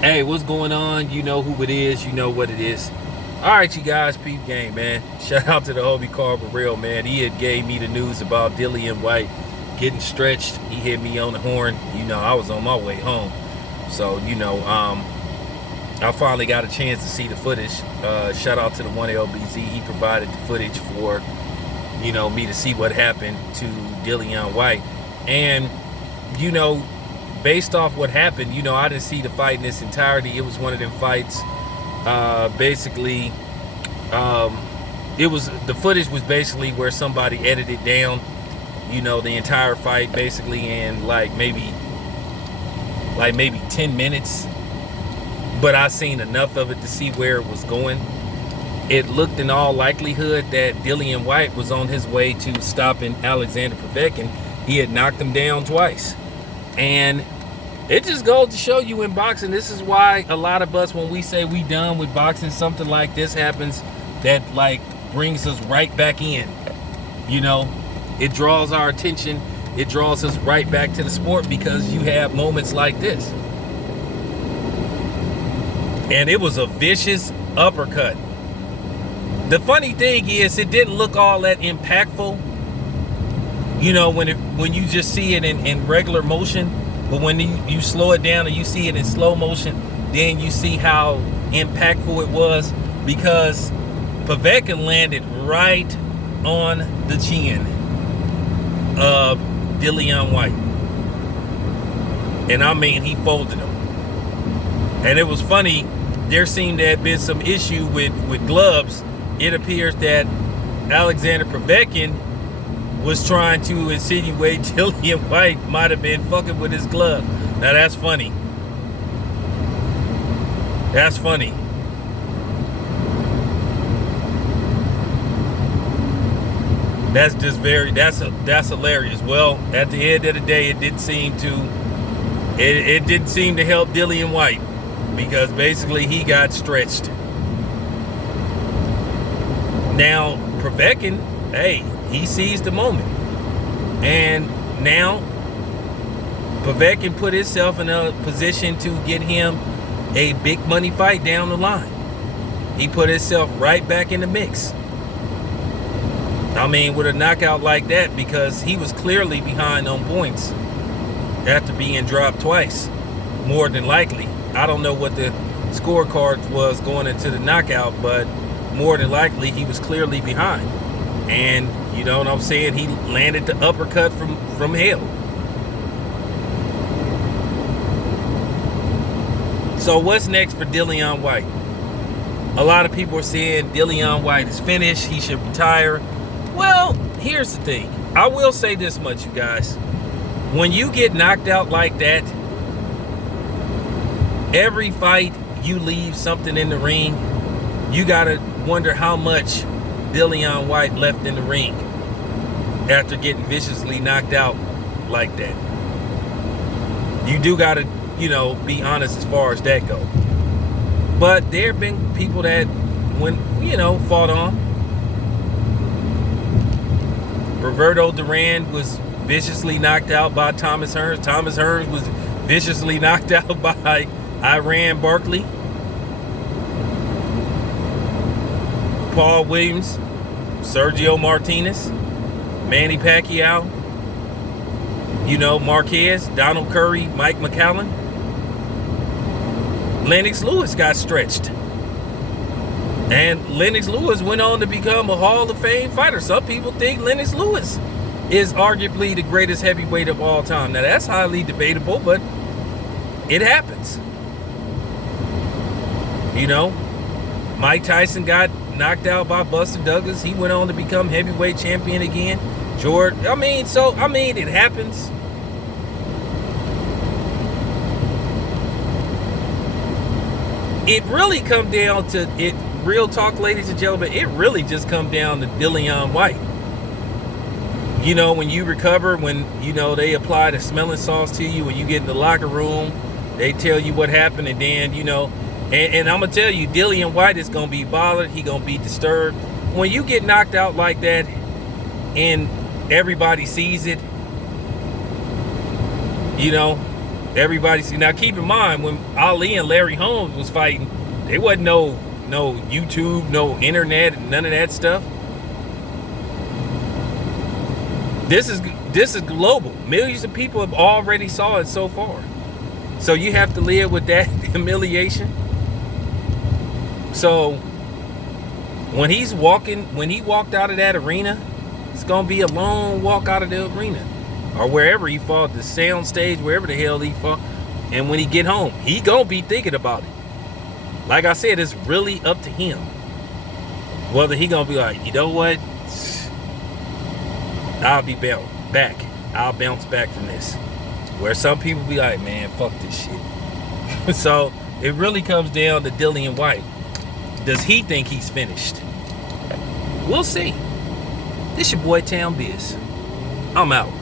Hey, what's going on? You know who it is. You know what it is. All right, you guys, peep game, man. Shout out to the Hobie Carberell, man. He had gave me the news about Dillian Whyte getting stretched. He hit me on the horn. You know, I was on my way home. So, I finally got a chance to see the footage. Shout out to the one LBZ. He provided the footage for, me to see what happened to Dillian Whyte. And, based off what happened, I didn't see the fight in its entirety. It was one of them fights. The footage was basically where somebody edited down, the entire fight basically in like maybe 10 minutes. But I seen enough of it to see where it was going. It looked in all likelihood that Dillian Whyte was on his way to stopping Alexander Povetkin. He had knocked him down twice. And it just goes to show you in boxing, this is why a lot of us, when we say we done with boxing, something like this happens that like brings us right back in. It draws our attention. It draws us right back to the sport because you have moments like this. And it was a vicious uppercut. The funny thing is, it didn't look all that impactful. When you just see it in regular motion. But when you slow it down and you see it in slow motion, then you see how impactful it was, because Povetkin landed right on the chin of Dillian Whyte. And I mean, he folded him. And it was funny, there seemed to have been some issue with gloves. It appears that Alexander Povetkin was trying to insinuate Dillian Whyte might have been fucking with his glove. Now that's funny. That's funny. That's just that's hilarious. Well, at the end of the day, it didn't seem to help Dillian Whyte, because basically he got stretched. Now Povetkin, hey, he seized the moment. And now Povetkin put himself in a position to get him a big money fight down the line. He put himself right back in the mix. I mean, with a knockout like that, because he was clearly behind on points after being dropped twice, more than likely. I don't know what the scorecard was going into the knockout, but more than likely he was clearly behind. And you know what I'm saying? He landed the uppercut from hell. So what's next for Dillian Whyte? A lot of people are saying Dillian Whyte is finished. He should retire. Well, here's the thing. I will say this much, you guys. When you get knocked out like that, every fight you leave something in the ring, you gotta wonder how much Dillian Whyte left in the ring after getting viciously knocked out like that. You do gotta, be honest as far as that goes. But there have been people that, fought on. Roberto Duran was viciously knocked out by Thomas Hearns. Thomas Hearns was viciously knocked out by Iran Barkley. Paul Williams, Sergio Martinez, Manny Pacquiao, Marquez, Donald Curry, Mike McCallum. Lennox Lewis got stretched. And Lennox Lewis went on to become a Hall of Fame fighter. Some people think Lennox Lewis is arguably the greatest heavyweight of all time. Now that's highly debatable, but it happens. Mike Tyson got knocked out by Buster Douglas. He went on to become heavyweight champion again. It happens. It really come down to it. Real talk, ladies and gentlemen, it really just come down to Dillian Whyte. When you recover, when, they apply the smelling sauce to you, when you get in the locker room, they tell you what happened, and then, and I'm going to tell you, Dillian Whyte is going to be bothered. He going to be disturbed. When you get knocked out like that and everybody sees it, Everybody see. Now keep in mind, when Ali and Larry Holmes was fighting, there wasn't no YouTube, no internet, none of that stuff. This is global. Millions of people have already saw it so far. So you have to live with that humiliation. So when he walked out of that arena, it's gonna be a long walk out of the arena, or wherever he fought, the sound stage, wherever the hell he fought. And when he get home, he gonna be thinking about it. Like I said, it's really up to him whether he gonna be like, you know what, I'll be back. I'll bounce back from this. Where some people be like, man, fuck this shit. So it really comes down to Dillian Whyte. Does he think he's finished? We'll see. This your boy Town Biz. I'm out.